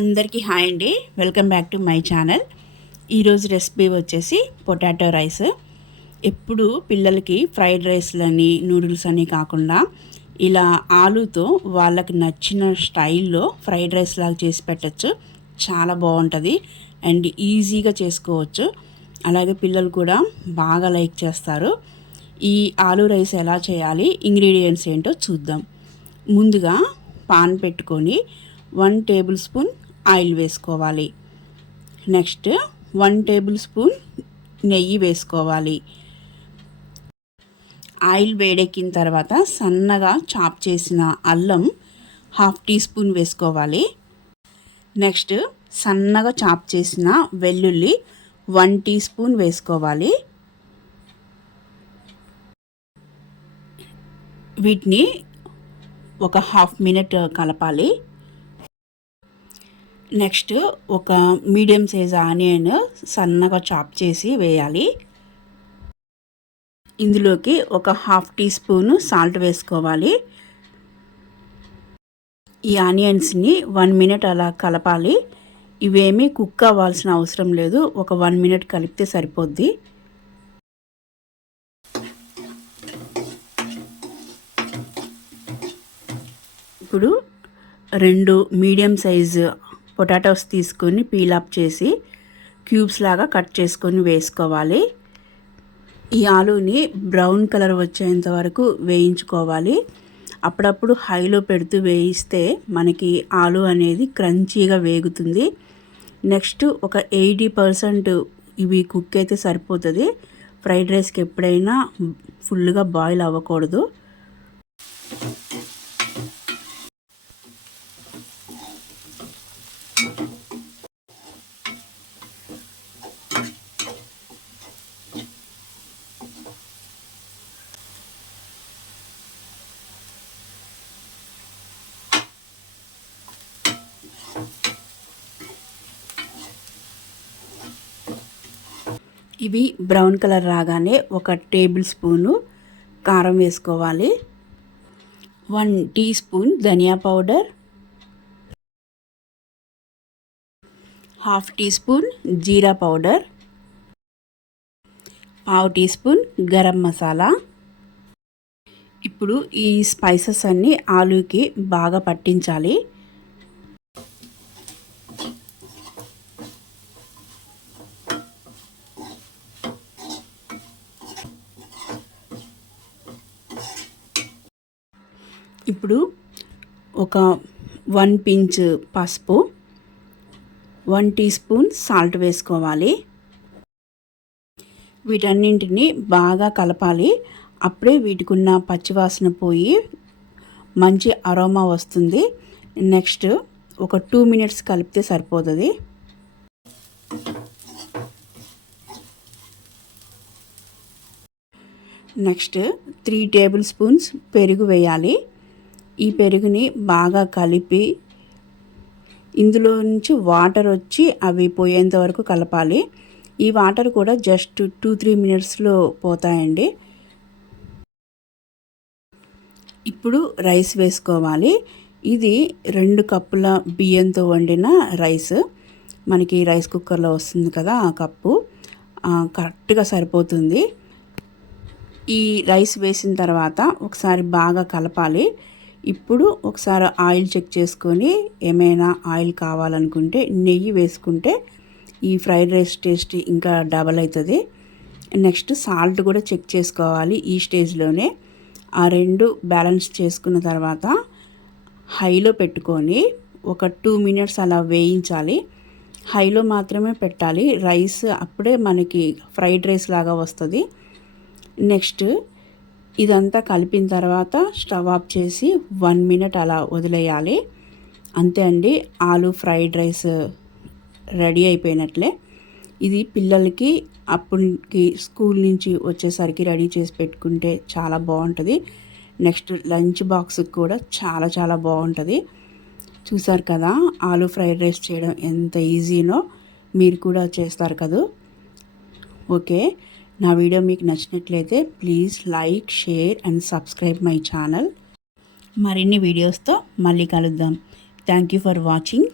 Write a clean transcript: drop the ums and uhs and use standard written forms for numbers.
అందరికీ హాయ్ అండి. Welcome back to my channel. ఈరోజు రెసిపీ వచ్చేసి పొటాటో రైస్. ఎప్పుడు పిల్లలకి ఫ్రైడ్ రైస్లని నూడిల్స్ అని కాకుండా ఇలా ఆలూతో వాళ్ళకి నచ్చిన స్టైల్లో ఫ్రైడ్ రైస్ లాగా చేసి పెట్టచ్చు. చాలా బాగుంటుంది అండ్ ఈజీగా చేసుకోవచ్చు. అలాగే పిల్లలు కూడా బాగా లైక్ చేస్తారు. ఈ ఆలూ రైస్ ఎలా చేయాలి, ఇంగ్రీడియంట్స్ ఏంటో చూద్దాం. ముందుగా పాన్ పెట్టుకొని 1 టేబుల్ స్పూన్ ఆయిల్ వేసుకోవాలి. నెక్స్ట్ 1 టేబుల్ స్పూన్ నెయ్యి వేసుకోవాలి. ఆయిల్ వేడెక్కిన తర్వాత సన్నగా చాప్ చేసిన అల్లం 1/2 టీ స్పూన్ వేసుకోవాలి. నెక్స్ట్ సన్నగా చాప్ చేసిన వెల్లుల్లి 1 టీ స్పూన్ వేసుకోవాలి. వీటిని ఒక 1/2 మినిట్ కలపాలి. నెక్స్ట్ ఒక మీడియం సైజ్ ఆనియన్ సన్నగా చాప్ చేసి వేయాలి. ఇందులోకి ఒక 1/2 టీ స్పూన్ సాల్ట్ వేసుకోవాలి. ఈ ఆనియన్స్ని 1 మినిట్ అలా కలపాలి. ఇవేమీ కుక్ అవ్వాల్సిన అవసరం లేదు, ఒక 1 మినిట్ కలిపితే సరిపోద్ది. ఇప్పుడు 2 మీడియం సైజు పొటాటోస్ తీసుకొని పీల్ అప్ చేసి క్యూబ్స్ లాగా కట్ చేసుకొని వేసుకోవాలి. ఈ ఆలూని బ్రౌన్ కలర్ వచ్చేంత వరకు వేయించుకోవాలి. అప్పుడప్పుడు హైలో పెడుతూ వేయిస్తే మనకి ఆలూ అనేది క్రంచీగా వేగుతుంది. నెక్స్ట్ ఒక 80% ఇవి కుక్ అయితే సరిపోతుంది. ఫ్రైడ్ రైస్కి ఎప్పుడైనా ఫుల్గా బాయిల్ అవ్వకూడదు. ఇవి బ్రౌన్ కలర్ రాగానే ఒక టేబుల్ స్పూను కారం వేసుకోవాలి. 1 టీ స్పూన్ ధనియా పౌడర్, 1/2 టీ స్పూన్ జీరా powder, 1/2 teaspoon garam masala. ఇప్పుడు ఈ స్పైసెస్ అన్నీ ఆలూకి బాగా పట్టించాలి. ఇప్పుడు ఒక 1 పించ్ పసుపు, 1 టీ స్పూన్ సాల్ట్ వేసుకోవాలి. వీటన్నింటిని బాగా కలపాలి. అప్పుడే వీటికి ఉన్న పచ్చివాసన పోయి మంచి అరోమా వస్తుంది. నెక్స్ట్ ఒక 2 మినిట్స్ కలిపితే సరిపోతుంది. నెక్స్ట్ 3 టేబుల్ స్పూన్స్ పెరుగు వేయాలి. ఈ పెరుగుని బాగా కలిపి ఇందులో నుంచి వాటర్ వచ్చి అవి పోయేంత వరకు కలపాలి. ఈ వాటర్ కూడా జస్ట్ 2-3 మినిట్స్లో పోతాయండి. ఇప్పుడు రైస్ వేసుకోవాలి. ఇది 2 కప్పుల బియ్యంతో వండిన రైస్. మనకి రైస్ కుక్కర్లో వస్తుంది కదా, ఆ కప్పు కరెక్ట్గా సరిపోతుంది. ఈ రైస్ వేసిన తర్వాత ఒకసారి బాగా కలపాలి. ఇప్పుడు ఒకసారి ఆయిల్ చెక్ చేసుకొని ఏమైనా ఆయిల్ కావాలనుకుంటే నెయ్యి వేసుకుంటే ఈ ఫ్రైడ్ రైస్ టేస్ట్ ఇంకా డబల్ అవుతుంది. నెక్స్ట్ సాల్ట్ కూడా చెక్ చేసుకోవాలి ఈ స్టేజ్లోనే. ఆ 2 బ్యాలెన్స్ చేసుకున్న తర్వాత హైలో పెట్టుకొని ఒక 2 మినిట్స్ అలా వేయించాలి. హైలో మాత్రమే పెట్టాలి. రైస్ అప్పుడే మనకి ఫ్రైడ్ రైస్ లాగా వస్తుంది. నెక్స్ట్ ఇదంతా కలిపిన తర్వాత స్టవ్ ఆఫ్ చేసి 1 మినిట్ అలా వదిలేయాలి. అంతే అండి, ఆలూ ఫ్రైడ్ రైస్ రెడీ అయిపోయినట్లే. ఇది పిల్లలకి అప్పటికి స్కూల్ నుంచి వచ్చేసరికి రెడీ చేసి పెట్టుకుంటే చాలా బాగుంటుంది. నెక్స్ట్ లంచ్ బాక్స్కి కూడా చాలా చాలా బాగుంటుంది. చూసారు కదా ఆలూ ఫ్రైడ్ రైస్ చేయడం ఎంత ఈజీనో. మీరు కూడా చేస్తారు కదా. ఓకే, నా వీడియో మీకు నచ్చినట్లయితే please like, share and subscribe my channel. మరిన్ని వీడియోస్తో మళ్ళీ కలుద్దాం. Thank you for watching.